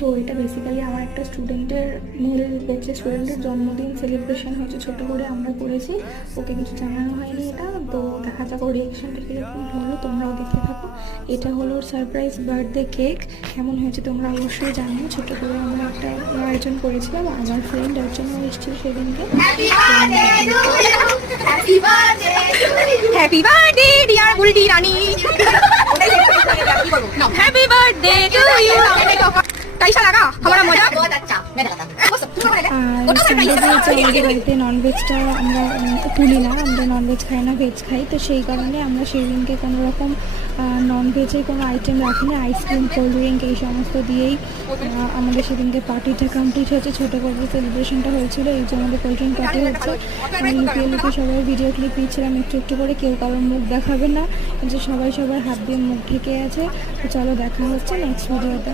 তো এটা বেসিক্যালি আমার একটা স্টুডেন্টের মেল ব্যাচের স্টুডেন্টের জন্মদিন সেলিব্রেশন হচ্ছে, ছোটো করে আমরা করেছি, ওকে কিছু জানানো হয়নি এটা। তো দেখা যাক ওর রিয়াকশনটা কীরকম হলো, তোমরাও দেখতে থাকো। এটা হলো ওর সারপ্রাইজ বার্থডে কেক, কেমন হয়েছে তোমরা অবশ্যই জানিও। ছোটো করে আমরা একটা আয়োজন করেছিলাম, আমার ফ্রেন্ড একজন এসেছিল সেদিনকে। Happy birthday dear Bulti Rani, happy birthday to you. कैसा लगा हमारा मजा? बहुत अच्छा, मैं बताता हूं। আর সানডে হচ্ছে আমাদের বাড়িতে ননভেজটা আমরা তুলি না, আমরা ননভেজ খাই না, ভেজ খাই। তো সেই কারণে আমরা সেই দিনকে কোনো রকম ননভেজের কোনো আইটেম রাখিনি, আইসক্রিম কোল্ড ড্রিঙ্ক এই সমস্ত দিয়েই আমাদের সেদিনকে পার্টিটা কমপ্লিট হয়েছে। ছোটো করে সেলিব্রেশনটা হয়েছিল, এই যে আমাদের কোল্ড ড্রিঙ্ক পার্টি হচ্ছে। লুকিয়ে লুকিয়ে সবাই ভিডিও ক্লিপ দিচ্ছিলাম একটু একটু করে, কেউ কারোর মুখ দেখাবে না, যে সবাই সবার হাত দিয়ে মুখ ঢেকে আছে। তো চলো দেখা হচ্ছে নেক্সট ভিডিওতে।